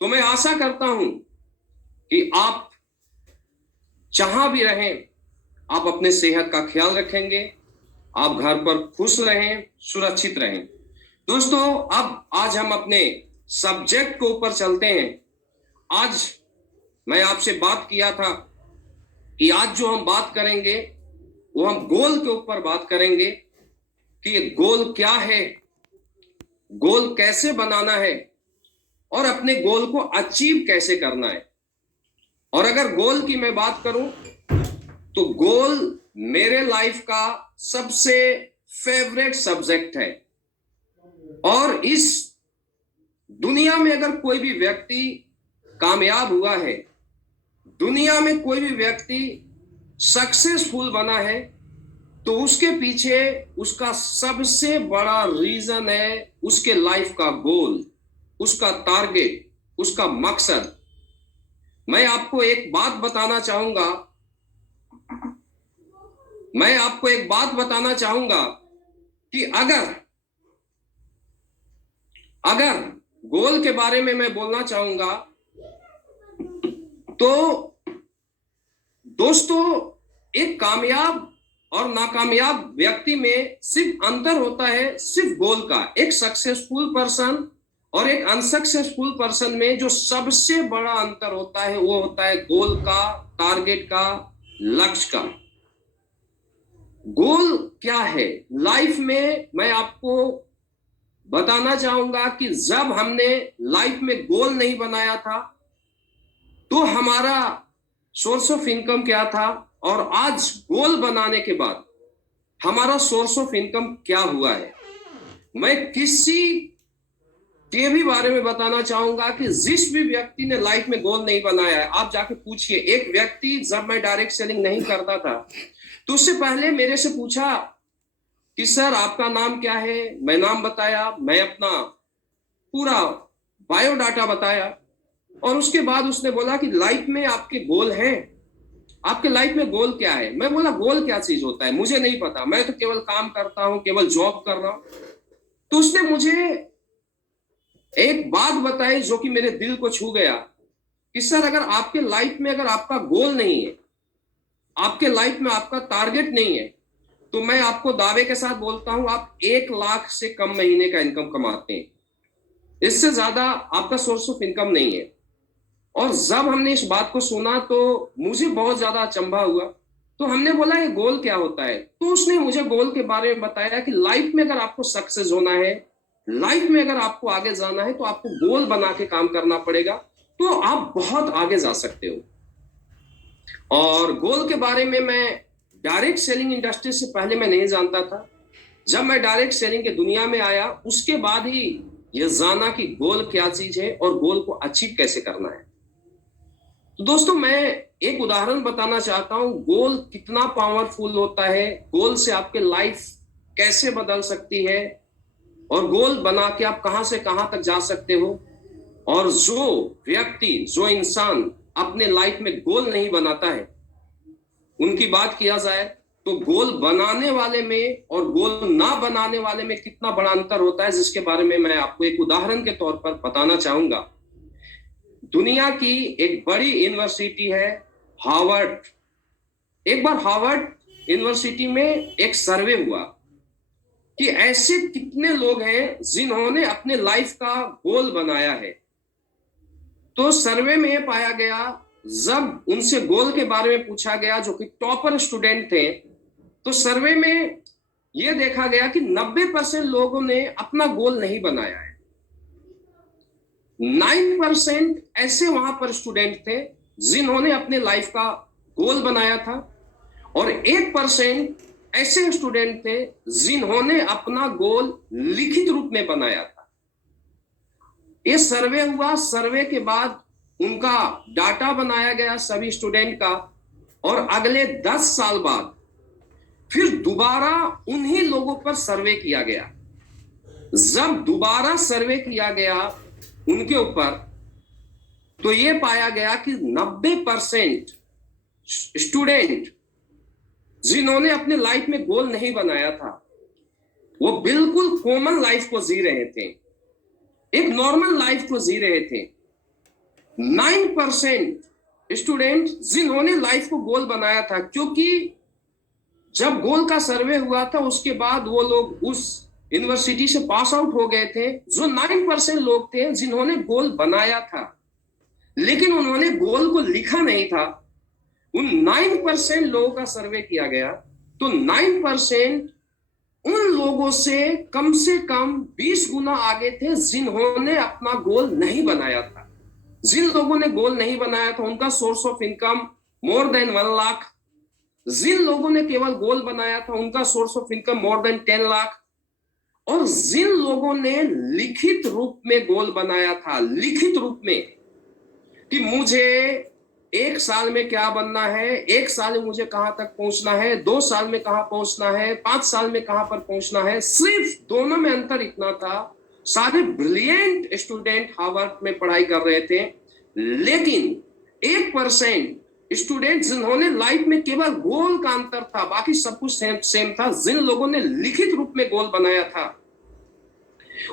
तो मैं आशा करता हूं कि आप जहां भी रहें, आप अपने सेहत का ख्याल रखेंगे, आप घर पर खुश रहें, सुरक्षित रहें। दोस्तों, अब आज हम अपने सब्जेक्ट के ऊपर चलते हैं। आज मैं आपसे बात किया था कि आज जो हम बात करेंगे वो हम गोल के ऊपर बात करेंगे कि ये गोल क्या है, गोल कैसे बनाना है और अपने गोल को अचीव कैसे करना है। और अगर गोल की मैं बात करूं तो गोल मेरे लाइफ का सबसे फेवरेट सब्जेक्ट है। और इस दुनिया में अगर कोई भी व्यक्ति कामयाब हुआ है, दुनिया में कोई भी व्यक्ति सक्सेसफुल बना है, तो उसके पीछे उसका सबसे बड़ा रीजन है उसके लाइफ का गोल, उसका टारगेट, उसका मकसद। मैं आपको एक बात बताना चाहूंगा, कि अगर गोल के बारे में मैं बोलना चाहूंगा तो दोस्तों, एक कामयाब और नाकामयाब व्यक्ति में सिर्फ अंतर होता है, सिर्फ गोल का। एक सक्सेसफुल पर्सन और एक अनसक्सेसफुल पर्सन में जो सबसे बड़ा अंतर होता है वो होता है गोल का, टारगेट का, लक्ष्य का। गोल क्या है लाइफ में, मैं आपको बताना चाहूंगा कि जब हमने लाइफ में गोल नहीं बनाया था तो हमारा सोर्स ऑफ इनकम क्या था, और आज गोल बनाने के बाद हमारा सोर्स ऑफ इनकम क्या हुआ है। मैं किसी के भी बारे में बताना चाहूंगा कि जिस भी व्यक्ति ने लाइफ में गोल नहीं बनाया है, आप जाके पूछिए। एक व्यक्ति, जब मैं डायरेक्ट सेलिंग नहीं करता था तो उससे पहले मेरे से पूछा कि सर आपका नाम क्या है। मैं नाम बताया, मैं अपना पूरा बायोडाटा बताया, और उसके बाद उसने बोला कि लाइफ में आपके गोल हैं, आपके लाइफ में गोल क्या है। मैं बोला गोल क्या चीज होता है, मुझे नहीं पता, मैं तो केवल काम करता हूं, केवल जॉब कर रहा हूं। तो उसने मुझे एक बात बताई जो कि मेरे दिल को छू गया कि सर अगर आपके लाइफ में अगर आपका गोल नहीं है, आपके लाइफ में आपका टारगेट नहीं है, तो मैं आपको दावे के साथ बोलता हूं आप 1 लाख से कम महीने का इनकम कमाते हैं, इससे ज्यादा आपका सोर्स ऑफ इनकम नहीं है। और जब हमने इस बात को सुना तो मुझे बहुत ज्यादा अचंभा हुआ। तो हमने बोला ये गोल क्या होता है, तो उसने मुझे गोल के बारे में बताया कि लाइफ में अगर आपको सक्सेस होना है, लाइफ में अगर आपको आगे जाना है, तो आपको गोल बना के काम करना पड़ेगा, तो आप बहुत आगे जा सकते हो। और गोल के बारे में मैं डायरेक्ट सेलिंग इंडस्ट्री से पहले मैं नहीं जानता था। जब मैं डायरेक्ट सेलिंग के दुनिया में आया उसके बाद ही यह जाना कि गोल क्या चीज है और गोल को अचीव कैसे करना है। तो दोस्तों, मैं एक उदाहरण बताना चाहता हूं, गोल कितना पावरफुल होता है, गोल से आपके लाइफ कैसे बदल सकती है, और गोल बना के आप कहां से कहां तक जा सकते हो। और जो व्यक्ति, जो इंसान अपने लाइफ में गोल नहीं बनाता है, उनकी बात किया जाए तो गोल बनाने वाले में और गोल ना बनाने वाले में कितना बड़ा अंतर होता है, जिसके बारे में मैं आपको एक उदाहरण के तौर पर बताना चाहूंगा। दुनिया की एक बड़ी यूनिवर्सिटी है हार्वर्ड। एक बार हार्वर्ड यूनिवर्सिटी में एक सर्वे हुआ कि ऐसे कितने लोग हैं जिन्होंने अपने लाइफ का गोल बनाया है। तो सर्वे में यह पाया गया, जब उनसे गोल के बारे में पूछा गया, जो कि टॉपर स्टूडेंट थे, तो सर्वे में यह देखा गया कि 90% लोगों ने अपना गोल नहीं बनाया है। 9% ऐसे वहां पर स्टूडेंट थे जिन्होंने अपने लाइफ का गोल बनाया था, और 1% ऐसे स्टूडेंट थे जिन्होंने अपना गोल लिखित रूप में बनाया था। ये सर्वे हुआ, सर्वे के बाद उनका डाटा बनाया गया सभी स्टूडेंट का, और अगले 10 साल बाद फिर दोबारा उन्हीं लोगों पर सर्वे किया गया। जब दोबारा सर्वे किया गया उनके ऊपर, तो यह पाया गया कि 90% स्टूडेंट जिन्होंने अपने लाइफ में गोल नहीं बनाया था, वो बिल्कुल कॉमन लाइफ को जी रहे थे, एक नॉर्मल लाइफ को जी रहे थे। 9% स्टूडेंट जिन्होंने लाइफ को गोल बनाया था, क्योंकि जब गोल का सर्वे हुआ था उसके बाद वो लोग उस यूनिवर्सिटी से पास आउट हो गए थे। जो 9% लोग थे जिन्होंने गोल बनाया था, लेकिन उन्होंने गोल को लिखा नहीं था, उन 9% लोगों का सर्वे किया गया तो 9% उन लोगों से कम 20 गुना आगे थे जिन्होंने अपना गोल नहीं बनाया था। जिन लोगों ने गोल नहीं बनाया था उनका source of income more than 1 lakh. जिन लोगों ने केवल गोल बनाया था उनका source of income more than 10 lakh. और जिन लोगों ने लिखित रूप में गोल बनाया था, लिखित रूप में, कि मुझे 1 साल में क्या बनना है, 1 साल में मुझे कहां तक पहुंचना है, 2 साल में कहां पहुंचना है, 5 साल में कहां पर पहुंचना है, सिर्फ दोनों में अंतर इतना था। सारे ब्रिलियंट स्टूडेंट हार्वर्ड में पढ़ाई कर रहे थे, लेकिन 1% स्टूडेंट जिन्होंने लाइफ में केवल गोल का अंतर था, बाकी सब कुछ सेम था। जिन लोगों ने लिखित रूप में गोल बनाया था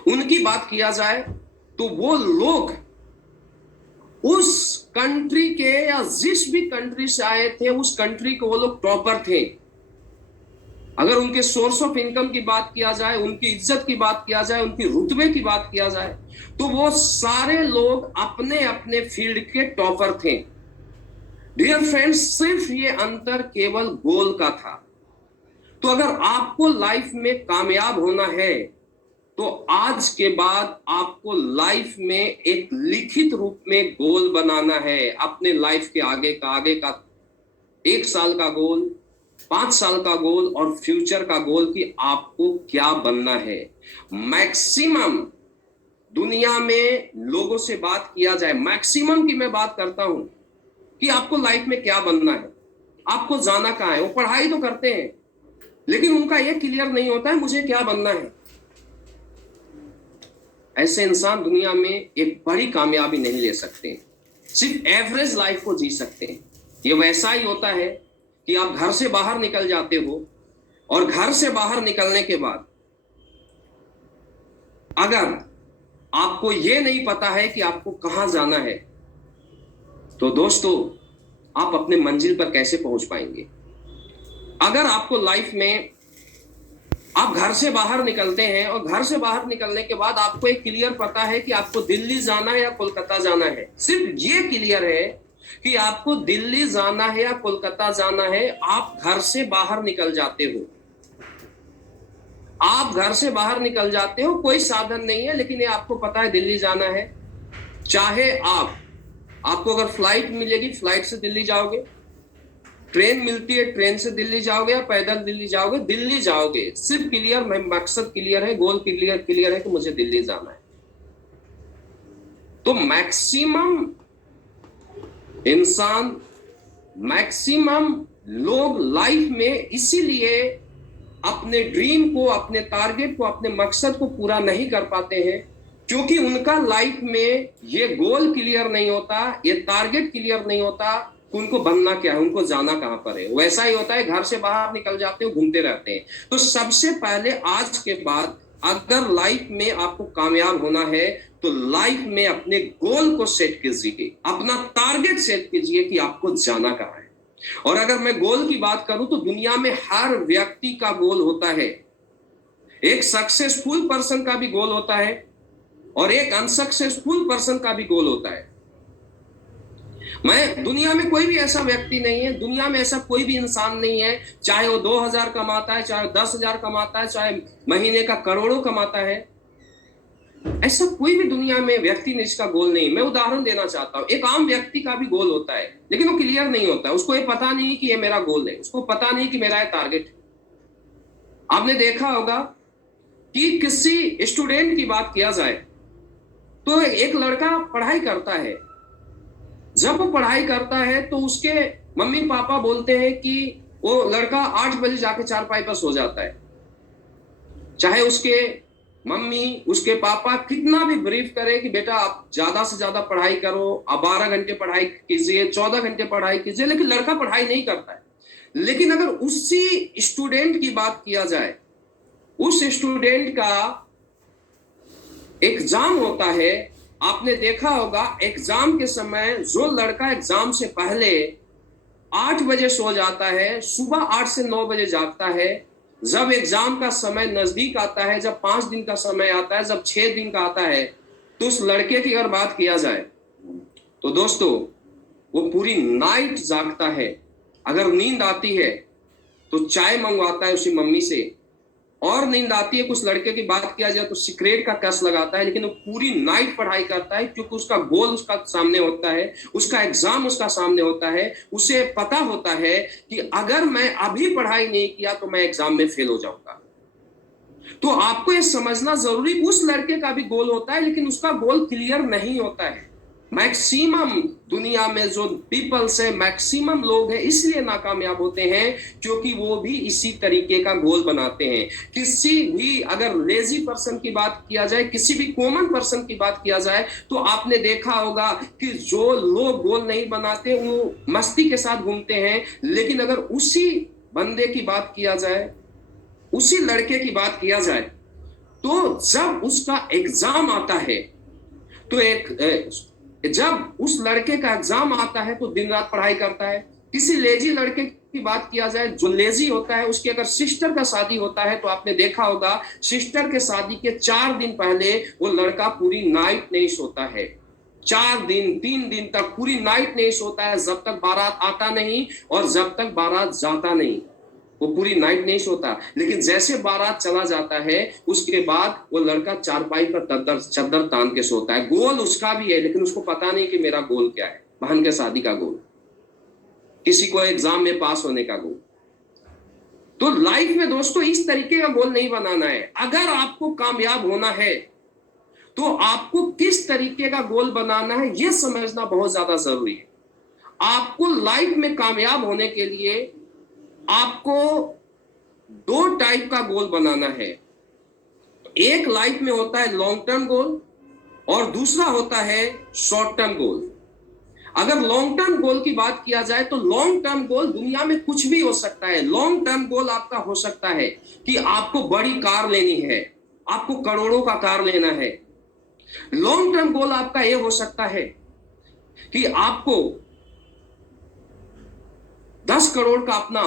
उनकी बात किया जाए तो वो लोग उस कंट्री के या जिस भी कंट्री से आए थे उस कंट्री के वो लोग टॉपर थे। अगर उनके सोर्स ऑफ इनकम की बात किया जाए, उनकी इज्जत की बात किया जाए, उनकी रुतबे की बात किया जाए, तो वो सारे लोग अपने अपने फील्ड के टॉपर थे। डियर फ्रेंड्स, सिर्फ ये अंतर केवल गोल का था। तो अगर आपको लाइफ में कामयाब होना है तो आज के बाद आपको लाइफ में एक लिखित रूप में गोल बनाना है। अपने लाइफ के आगे का 1 साल का गोल, 5 साल का गोल और फ्यूचर का गोल कि आपको क्या बनना है। मैक्सिमम दुनिया में लोगों से बात किया जाए, मैक्सिमम की मैं बात करता हूं कि आपको लाइफ में क्या बनना है, आपको जाना कहां है। वो पढ़ाई तो करते हैं लेकिन उनका ये क्लियर नहीं होता है मुझे क्या बनना है। ऐसे इंसान दुनिया में एक बड़ी कामयाबी नहीं ले सकते, सिर्फ एवरेज लाइफ को जी सकते हैं। ये वैसा ही होता है कि आप घर से बाहर निकल जाते हो और घर से बाहर निकलने के बाद अगर आपको ये नहीं पता है कि आपको कहां जाना है तो दोस्तों आप अपने मंजिल पर कैसे पहुंच पाएंगे। अगर आपको लाइफ में आप घर से बाहर निकलते हैं और घर से बाहर निकलने के बाद आपको एक क्लियर पता है कि आपको दिल्ली जाना है या कोलकाता जाना है, सिर्फ ये क्लियर है कि आपको दिल्ली जाना है या कोलकाता जाना है, आप घर से बाहर निकल जाते हो। आप घर से बाहर निकल जाते हो, कोई साधन नहीं है, लेकिन ये आपको पता है दिल्ली जाना है। चाहे आपको अगर फ्लाइट मिलेगी, फ्लाइट से दिल्ली जाओगे, ट्रेन मिलती है, ट्रेन से दिल्ली जाओगे या पैदल दिल्ली जाओगे, दिल्ली जाओगे। सिर्फ क्लियर, मकसद क्लियर है, गोल क्लियर है कि मुझे दिल्ली जाना है। तो मैक्सिमम इंसान, मैक्सिमम लोग लाइफ में इसीलिए अपने ड्रीम को, अपने टारगेट को, अपने मकसद को पूरा नहीं कर पाते हैं क्योंकि उनका लाइफ में ये गोल क्लियर नहीं होता, ये टारगेट क्लियर नहीं होता, उनको बनना क्या है, उनको जाना कहां पर है। वैसा ही होता है, घर से बाहर निकल जाते हो, घूमते रहते हैं। तो सबसे पहले आज के बाद अगर लाइफ में आपको कामयाब होना है तो लाइफ में अपने गोल को सेट कीजिए, अपना टारगेट सेट कीजिए कि आपको जाना कहां है। और अगर मैं गोल की बात करूं तो दुनिया में हर व्यक्ति का गोल होता है। एक सक्सेसफुल पर्सन का भी गोल होता है और एक अनसक्सेसफुल पर्सन का भी गोल होता है। दुनिया में कोई भी ऐसा व्यक्ति नहीं है, दुनिया में ऐसा कोई भी इंसान नहीं है, चाहे वो 2000 कमाता है, चाहे 10,000 कमाता है, चाहे महीने का करोड़ों कमाता है, ऐसा कोई भी दुनिया में व्यक्ति नहीं जिसका गोल नहीं। मैं उदाहरण देना चाहता हूं, एक आम व्यक्ति का भी गोल होता है लेकिन वो क्लियर नहीं होता है। उसको ये पता नहीं कि ये मेरा गोल है, उसको पता नहीं कि मेरा ये टारगेट है। आपने देखा होगा कि किसी स्टूडेंट की बात किया जाए तो एक लड़का पढ़ाई करता है, जब वो पढ़ाई करता है तो उसके मम्मी पापा बोलते हैं कि वो लड़का 8 बजे जाके चारपाई पर सो जाता है। चाहे उसके मम्मी, उसके पापा कितना भी ब्रीफ करे कि बेटा आप ज्यादा से ज्यादा पढ़ाई करो, आप 12 घंटे पढ़ाई कीजिए, 14 घंटे पढ़ाई कीजिए, लेकिन लड़का पढ़ाई नहीं करता है। लेकिन अगर उसी स्टूडेंट की बात किया जाए, उस स्टूडेंट का एग्जाम होता है आपने देखा होगा एग्जाम के समय जो लड़का एग्जाम से पहले 8 बजे सो जाता है, सुबह 8 से 9 बजे जागता है, जब एग्जाम का समय नजदीक आता है, जब 5 दिन का समय आता है, जब 6 दिन का आता है, तो उस लड़के की अगर बात किया जाए तो दोस्तों वो पूरी नाइट जागता है। अगर नींद आती है तो चाय मंगवाता है उसी मम्मी से, और नींद आती है कुछ लड़के की बात किया जाए तो सिगरेट का कस लगाता है, लेकिन वो पूरी नाइट पढ़ाई करता है क्योंकि उसका गोल उसका सामने होता है, उसका एग्जाम उसका सामने होता है। उसे पता होता है कि अगर मैं अभी पढ़ाई नहीं किया तो मैं एग्जाम में फेल हो जाऊंगा। तो आपको ये समझना जरूरी, उस लड़के का भी गोल होता है लेकिन उसका गोल क्लियर नहीं होता है। मैक्सिमम दुनिया में जो पीपल्स है, मैक्सिमम लोग हैं इसलिए नाकामयाब होते हैं क्योंकि वो भी इसी तरीके का गोल बनाते हैं। किसी भी अगर लेजी पर्सन की बात किया जाए, किसी भी कॉमन पर्सन की बात किया जाए, तो आपने देखा होगा कि जो लोग गोल नहीं बनाते वो मस्ती के साथ घूमते हैं। लेकिन अगर उसी बंदे की बात किया जाए, उसी लड़के की बात किया जाए, तो जब उसका एग्जाम आता है तो जब उस लड़के का एग्जाम आता है तो दिन रात पढ़ाई करता है। किसी लेजी लड़के की बात किया जाए, जो लेजी होता है, उसकी अगर सिस्टर का शादी होता है तो आपने देखा होगा सिस्टर के शादी के 4 दिन पहले वो लड़का पूरी नाइट नहीं सोता है। 4 दिन 3 दिन तक पूरी नाइट नहीं सोता है, जब तक बारात आता नहीं और जब तक बारात जाता नहीं वो पूरी नाइट नहीं सोता। लेकिन जैसे बारात चला जाता है उसके बाद वो लड़का चारपाई पर चद्दर तान के सोता है। गोल उसका भी है लेकिन उसको पता नहीं कि मेरा गोल क्या है। बहन के शादी का गोल, किसी को एग्जाम में पास होने का गोल। तो लाइफ में दोस्तों इस तरीके का गोल नहीं बनाना है। अगर आपको कामयाब होना है तो आपको किस तरीके का गोल बनाना है यह समझना बहुत ज्यादा जरूरी है। आपको लाइफ में कामयाब होने के लिए आपको 2 टाइप का गोल बनाना है। एक लाइफ में होता है लॉन्ग टर्म गोल और दूसरा होता है शॉर्ट टर्म गोल। अगर लॉन्ग टर्म गोल की बात किया जाए तो लॉन्ग टर्म गोल दुनिया में कुछ भी हो सकता है। लॉन्ग टर्म गोल आपका हो सकता है कि आपको बड़ी कार लेनी है, आपको करोड़ों का कार लेना है। लॉन्ग टर्म गोल आपका यह हो सकता है कि आपको 10 करोड़ का अपना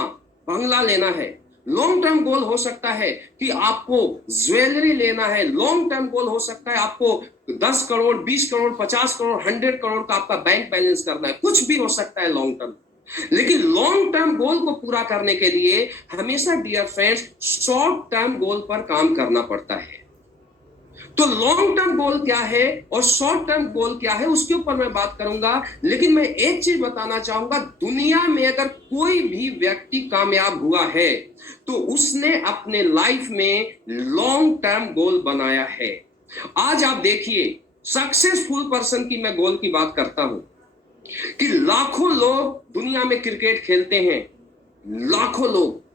बंगला लेना है। लॉन्ग टर्म गोल हो सकता है कि आपको ज्वेलरी लेना है। लॉन्ग टर्म गोल हो सकता है आपको 10 करोड़ 20 करोड़ 50 करोड़ 100 करोड़ का आपका बैंक बैलेंस करना है। कुछ भी हो सकता है लॉन्ग टर्म। लेकिन लॉन्ग टर्म गोल को पूरा करने के लिए हमेशा dear friends short term goal पर काम करना पड़ता है। तो लॉन्ग टर्म गोल क्या है और शॉर्ट टर्म गोल क्या है उसके ऊपर मैं बात करूंगा। लेकिन मैं एक चीज बताना चाहूंगा, दुनिया में अगर कोई भी व्यक्ति कामयाब हुआ है तो उसने अपने लाइफ में लॉन्ग टर्म गोल बनाया है। आज आप देखिए सक्सेसफुल पर्सन की मैं गोल की बात करता हूं कि लाखों लोग दुनिया में क्रिकेट खेलते हैं, लाखों लोग।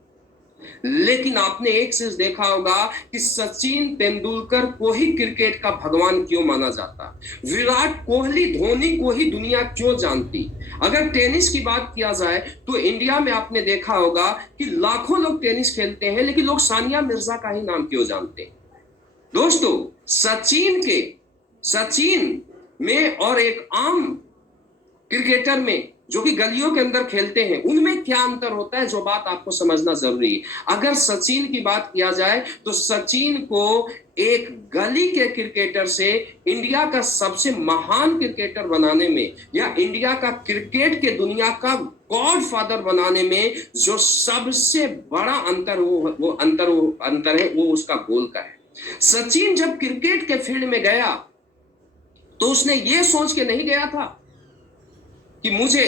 लेकिन आपने एक चीज देखा होगा कि सचिन तेंदुलकर को ही क्रिकेट का भगवान क्यों माना जाता, विराट कोहली धोनी को ही दुनिया क्यों जानती। अगर टेनिस की बात किया जाए तो इंडिया में आपने देखा होगा कि लाखों लोग टेनिस खेलते हैं लेकिन लोग सानिया मिर्जा का ही नाम क्यों जानते। दोस्तों सचिन में और एक आम क्रिकेटर में जो कि गलियों के अंदर खेलते हैं उनमें क्या अंतर होता है, जो बात आपको समझना जरूरी है। अगर सचिन की बात किया जाए तो सचिन को एक गली के क्रिकेटर से इंडिया का सबसे महान क्रिकेटर बनाने में या इंडिया का क्रिकेट के दुनिया का गॉडफादर बनाने में जो सबसे बड़ा अंतर वो अंतर है वो उसका गोल का है। सचिन जब क्रिकेट के फील्ड में गया तो उसने ये सोच के नहीं गया था कि मुझे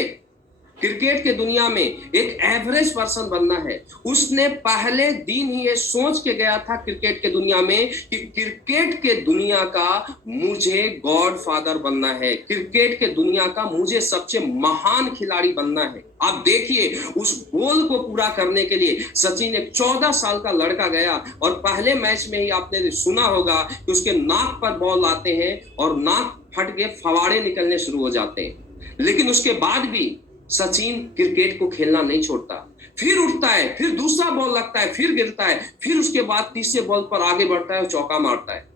क्रिकेट के दुनिया में एक एवरेज पर्सन बनना है। उसने पहले दिन ही ये सोच के गया था क्रिकेट के दुनिया में कि क्रिकेट के दुनिया का मुझे गॉडफादर बनना है, क्रिकेट के दुनिया का मुझे सबसे महान खिलाड़ी बनना है। आप देखिए उस गोल को पूरा करने के लिए सचिन एक 14 साल का लड़का गया और पहले मैच में ही आपने सुना होगा कि उसके नाक पर बॉल आते हैं और नाक फट के फवाड़े निकलने शुरू हो जाते हैं। लेकिन उसके बाद भी सचिन क्रिकेट को खेलना नहीं छोड़ता, फिर उठता है, फिर दूसरा बॉल लगता है, फिर गिरता है, फिर उसके बाद तीसरे बॉल पर आगे बढ़ता है और चौका मारता है।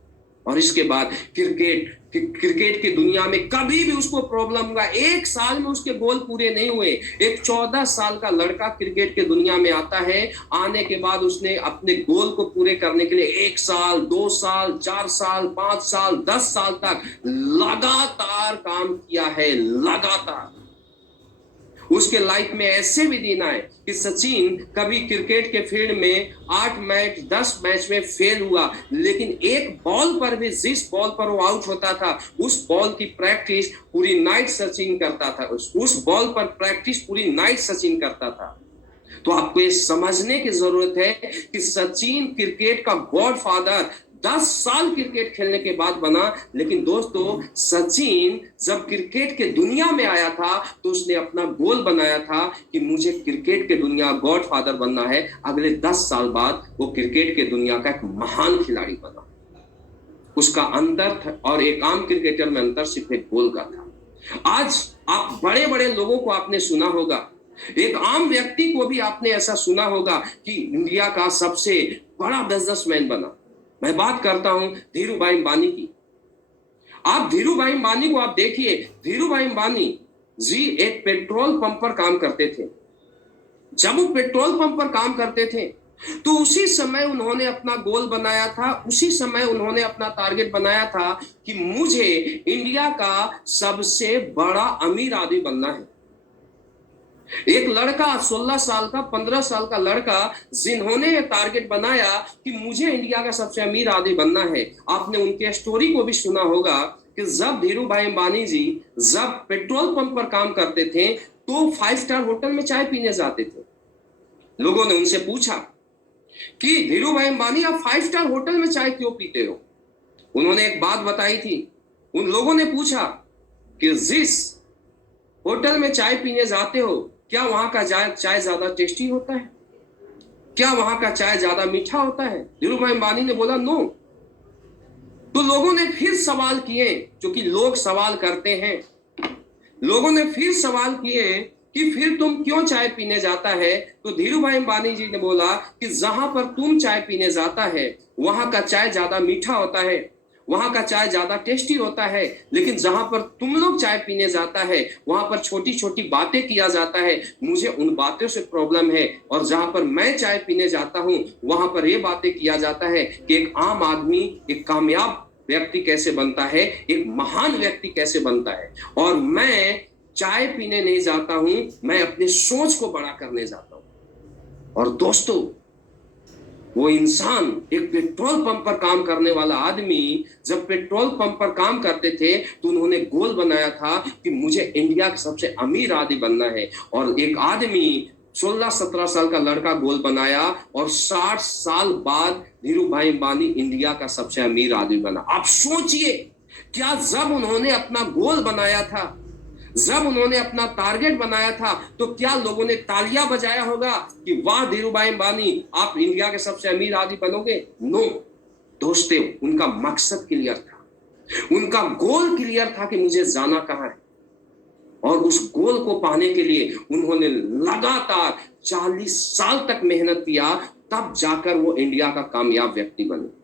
और इसके बाद क्रिकेट की दुनिया में कभी भी उसको प्रॉब्लम हुआ, एक साल में उसके गोल पूरे नहीं हुए। एक 14 साल का लड़का क्रिकेट की दुनिया में आता है, आने के बाद उसने अपने गोल को पूरे करने के लिए 1 साल, 2 साल, 4 साल, 5 साल, 10 साल तक लगातार काम किया है, लगातार। उसके लाइफ में ऐसे भी दिन आए कि सचिन कभी क्रिकेट के फील्ड में 8 मैच 10 मैच में फेल हुआ, लेकिन एक बॉल पर भी, जिस बॉल पर वो आउट होता था, उस बॉल की प्रैक्टिस पूरी नाइट सचिन करता था। उस बॉल पर प्रैक्टिस पूरी नाइट सचिन करता था। तो आपको ये समझने की जरूरत है कि सचिन क्रिकेट का गॉडफादर 10 साल क्रिकेट खेलने के बाद बना। लेकिन दोस्तों, सचिन जब क्रिकेट के दुनिया में आया था तो उसने अपना गोल बनाया था कि मुझे क्रिकेट के दुनिया गॉडफादर बनना है। अगले 10 साल बाद वो क्रिकेट के दुनिया का एक महान खिलाड़ी बना। उसका अंतर और एक आम क्रिकेटर में अंतर सिर्फ एक गोल का था। आज आप बड़े बड़े लोगों को आपने सुना होगा, एक आम व्यक्ति को भी आपने ऐसा सुना होगा कि इंडिया का सबसे बड़ा बिजनेसमैन बना। मैं बात करता हूं धीरू भाई अंबानी की। आप धीरू भाई अंबानी को आप देखिए, धीरू भाई अंबानी जी एक पेट्रोल पंप पर काम करते थे। जब वो पेट्रोल पंप पर काम करते थे तो उसी समय उन्होंने अपना गोल बनाया था, उसी समय उन्होंने अपना टारगेट बनाया था कि मुझे इंडिया का सबसे बड़ा अमीर आदमी बनना है। एक लड़का 16 साल का, 15 साल का लड़का, जिन्होंने टारगेट बनाया कि मुझे इंडिया का सबसे अमीर आदमी बनना है। आपने उनके स्टोरी को भी सुना होगा कि जब धीरू भाई अंबानी जी जब पेट्रोल पंप पर काम करते थे तो 5 स्टार होटल में चाय पीने जाते थे। लोगों ने उनसे पूछा कि धीरू भाई अंबानी आप 5 स्टार होटल में चाय क्यों पीते हो? उन्होंने एक बात बताई थी। उन लोगों ने पूछा कि जिस होटल में चाय पीने जाते हो, क्या वहां का चाय ज्यादा टेस्टी होता है? क्या वहां का चाय ज्यादा मीठा होता है? धीरू भाई अंबानी ने बोला नो। तो लोगों ने फिर सवाल किए, क्योंकि लोग सवाल करते हैं। लोगों ने फिर सवाल किए कि फिर तुम क्यों चाय पीने जाता है? तो धीरू भाई अंबानी जी ने बोला कि जहां पर तुम चाय पीने जाता है वहां का चाय ज्यादा मीठा होता है, वहां का चाय ज्यादा टेस्टी होता है, लेकिन जहां पर तुम लोग चाय पीने जाता है वहां पर छोटी छोटी बातें किया जाता है, मुझे उन बातों से प्रॉब्लम है। और जहां पर मैं चाय पीने जाता हूं वहां पर ये बातें किया जाता है कि एक आम आदमी एक कामयाब व्यक्ति कैसे बनता है, एक महान व्यक्ति कैसे बनता है। और मैं चाय पीने नहीं जाता हूं, मैं अपनी सोच को बड़ा करने जाता हूं। और दोस्तों, वो इंसान, एक पेट्रोल पंप पर काम करने वाला आदमी, जब पेट्रोल पंप पर काम करते थे तो उन्होंने गोल बनाया था कि मुझे इंडिया का सबसे अमीर आदमी बनना है। और एक आदमी 16-17 साल का लड़का गोल बनाया और 60 साल बाद धीरू भाई अंबानी इंडिया का सबसे अमीर आदमी बना। आप सोचिए, क्या जब उन्होंने अपना गोल बनाया था, जब उन्होंने अपना टारगेट बनाया था, तो क्या लोगों ने तालियां बजाया होगा कि वाह धीरू भाई अंबानी, आप इंडिया के सबसे अमीर आदमी बनोगे? नो दोस्तों, उनका मकसद क्लियर था, उनका गोल क्लियर था कि मुझे जाना कहां है। और उस गोल को पाने के लिए उन्होंने लगातार 40 साल तक मेहनत किया, तब जाकर वो इंडिया का कामयाब व्यक्ति बने।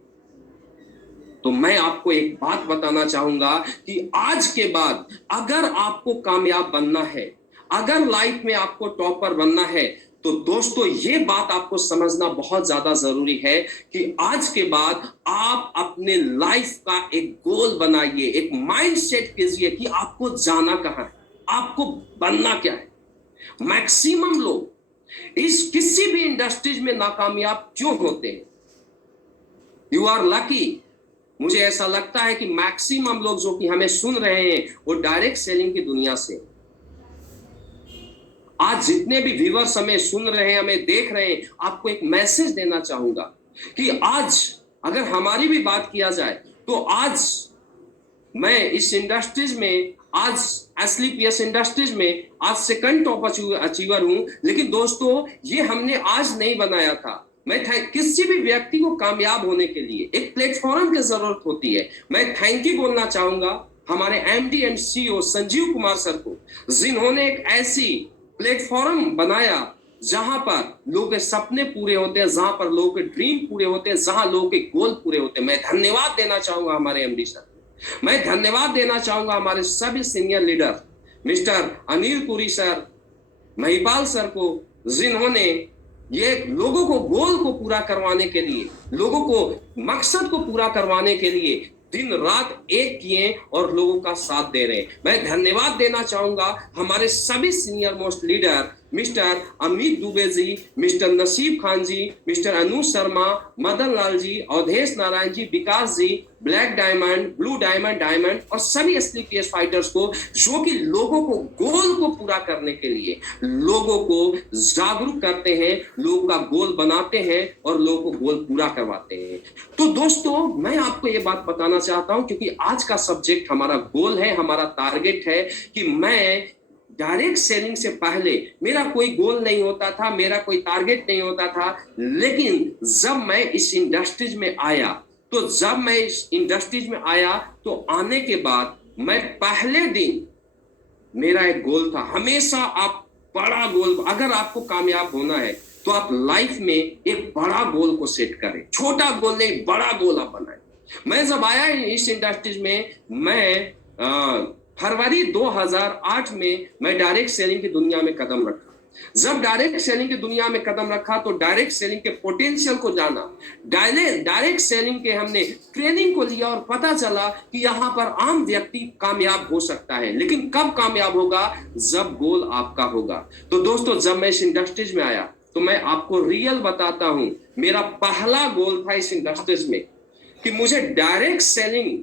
तो मैं आपको एक बात बताना चाहूंगा कि आज के बाद अगर आपको कामयाब बनना है, अगर लाइफ में आपको टॉपर बनना है, तो दोस्तों ये बात आपको समझना बहुत ज्यादा जरूरी है कि आज के बाद आप अपने लाइफ का एक गोल बनाइए, एक माइंड सेट कीजिए कि आपको जाना कहां है, आपको बनना क्या है। मैक्सिमम लोग इस किसी भी इंडस्ट्रीज में नाकामयाब क्यों होते हैं? You are lucky. मुझे ऐसा लगता है कि मैक्सिमम लोग जो कि हमें सुन रहे हैं वो डायरेक्ट सेलिंग की दुनिया से। आज जितने भी व्यूअर्स हमें सुन रहे हैं, हमें देख रहे हैं, आपको एक मैसेज देना चाहूंगा कि आज अगर हमारी भी बात किया जाए तो आज मैं इस इंडस्ट्रीज में, आज एसलीपीएस इंडस्ट्रीज में आज सेकंड टॉप अचीवर हूं। लेकिन दोस्तों, ये हमने आज नहीं बनाया था। मैं किसी भी व्यक्ति को कामयाब होने के लिए एक प्लेटफॉर्म की जरूरत होती है। मैं थैंक यू बोलना चाहूंगा हमारे MD and CEO Sanjeev Kumar sir को, जिन्होंने एक ऐसी प्लेटफॉर्म बनाया जहां पर लोगों के सपने पूरे होते हैं, जहां पर लोगों के ड्रीम पूरे होते हैं, जहां लोगों के गोल पूरे होते हैं। मैं धन्यवाद देना चाहूंगा हमारे एमडी सर, मैं धन्यवाद देना चाहूंगा हमारे सभी senior leader mister Anil Puri sir, Mahipal sir को, जिन्होंने ये लोगों को गोल को पूरा करवाने के लिए, लोगों को मकसद को पूरा करवाने के लिए दिन रात एक किए और लोगों का साथ दे रहे हैं। मैं धन्यवाद देना चाहूंगा हमारे सभी senior most leader mister Amit Dubey ji, mister Naseeb Khan ji, mister Anu Sharma, Madan Lal ji, Avadhesh Narayan ji, Vikas ji, black diamond, blue diamond, diamond और सभी एसपीएस फाइटर्स को, जो कि लोगों को गोल को पूरा करने के लिए लोगों को जागरूक करते हैं, लोगों का गोल बनाते हैं और लोगों को गोल पूरा करवाते हैं। तो दोस्तों, मैं आपको ये बात बताना चाहता हूं, क्योंकि आज का सब्जेक्ट हमारा गोल है, हमारा टारगेट है कि मैं डायरेक्ट सेलिंग से पहले मेरा कोई गोल नहीं होता था, मेरा कोई टारगेट नहीं होता था। लेकिन जब मैं इस इंडस्ट्रीज में आया, तो जब मैं इस इंडस्ट्रीज में आया तो आने के बाद मैं पहले दिन मेरा एक गोल था। हमेशा आप बड़ा गोल, अगर आपको कामयाब होना है तो आप लाइफ में एक बड़ा गोल को सेट करें, छोटा गोल नहीं, बड़ा गोल आप बनाएं। मैं जब आया इस इंडस्ट्रीज में, मैं फरवरी 2008 में मैं डायरेक्ट सेलिंग की दुनिया में कदम रखा। जब डायरेक्ट सेलिंग की दुनिया में कदम रखा तो डायरेक्ट सेलिंग के पोटेंशियल को जाना, डायरेक्ट सेलिंग के हमने ट्रेनिंग को लिया और पता चला कि यहाँ पर आम व्यक्ति कामयाब हो सकता है, लेकिन कब कामयाब होगा? जब गोल आपका होगा। तो दोस्तों, जब मैं इस इंडस्ट्रीज में आया तो मैं आपको रियल बताता हूं, मेरा पहला गोल था इस इंडस्ट्रीज में कि मुझे डायरेक्ट सेलिंग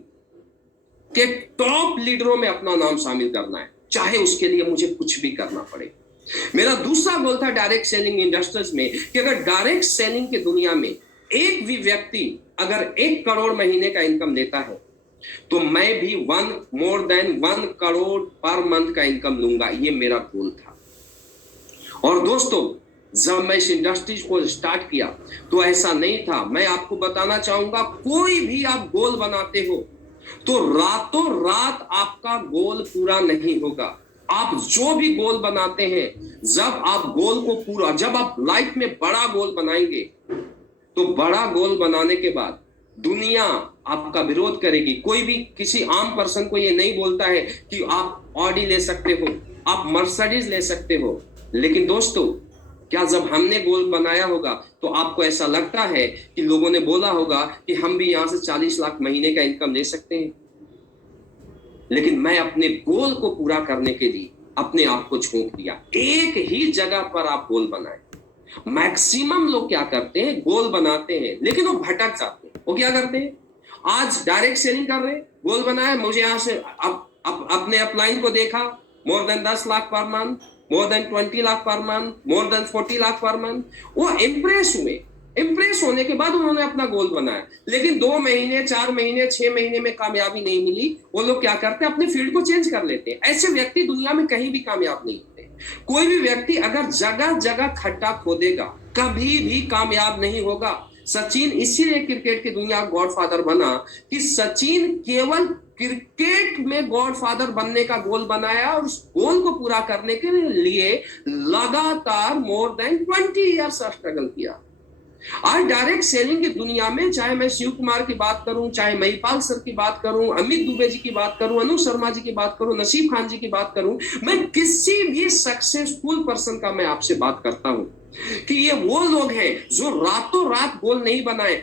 के टॉप लीडरों में अपना नाम शामिल करना है, चाहे उसके लिए मुझे कुछ भी करना पड़े। मेरा दूसरा गोल था डायरेक्ट सेलिंग इंडस्ट्रीज में कि अगर डायरेक्ट सेलिंग की दुनिया में एक भी व्यक्ति अगर 1 करोड़ महीने का इनकम देता है तो मैं भी मोर देन 1 करोड़ पर मंथ का इनकम लूंगा। ये मेरा गोल था। और दोस्तों, जब मैं इस इंडस्ट्रीज को स्टार्ट किया तो ऐसा नहीं था। मैं आपको बताना चाहूंगा, कोई भी आप गोल बनाते हो तो रातों रात आपका गोल पूरा नहीं होगा। आप जो भी गोल बनाते हैं, जब आप गोल को पूरा, जब आप लाइफ में बड़ा गोल बनाएंगे तो बड़ा गोल बनाने के बाद दुनिया आपका विरोध करेगी। कोई भी किसी आम पर्सन को ये नहीं बोलता है कि आप ऑडी ले सकते हो, आप मर्सिडीज ले सकते हो। लेकिन दोस्तों, क्या जब हमने गोल बनाया होगा तो आपको ऐसा लगता है कि लोगों ने बोला होगा कि हम भी यहां से 40 लाख महीने का इनकम ले सकते हैं? लेकिन मैं अपने गोल को पूरा करने के लिए अपने आप को झोंक दिया। एक ही जगह पर आप गोल बनाए। मैक्सिमम लोग क्या करते हैं, गोल बनाते हैं लेकिन वो भटक जाते हैं। वो क्या करते हैं, आज डायरेक्ट सेलिंग कर रहे हैं, गोल बनाया, मुझे यहां से अपने अपलाइन को देखा, मोर than 10 lakh per month, more than 20 lakh per month, more than 40 lakh per month. वो इंप्रेस हुए। इंप्रेस होने के बाद उन्होंने अपना गोल बनाया, लेकिन 2 महीने, 4 महीने, 6 महीने में कामयाबी नहीं मिली। वो लोग क्या करते हैं, अपने फील्ड को चेंज कर लेते हैं। ऐसे व्यक्ति दुनिया में कहीं भी कामयाब नहीं होते। कोई भी व्यक्ति अगर जगह जगह खड्डा खोदेगा कभी भी कामयाब नहीं होगा। सचिन इसीलिए क्रिकेट की दुनिया गॉडफादर बना कि सचिन केवल क्रिकेट में गॉडफादर बनने का गोल बनाया और उस गोल को पूरा करने के लिए लगातार मोर देन 20 ईयर्स स्ट्रगल किया। आज डायरेक्ट सेलिंग की दुनिया में, चाहे मैं शिव कुमार की बात करूं, चाहे महिपाल सर की बात करूं, अमित दुबे जी की बात करूं, अनु शर्मा जी की बात करूं, नसीब खान जी की बात करूं, मैं किसी भी सक्सेसफुल पर्सन का मैं आपसे बात करता हूं कि ये वो लोग हैं जो रातों रात गोल नहीं बनाए।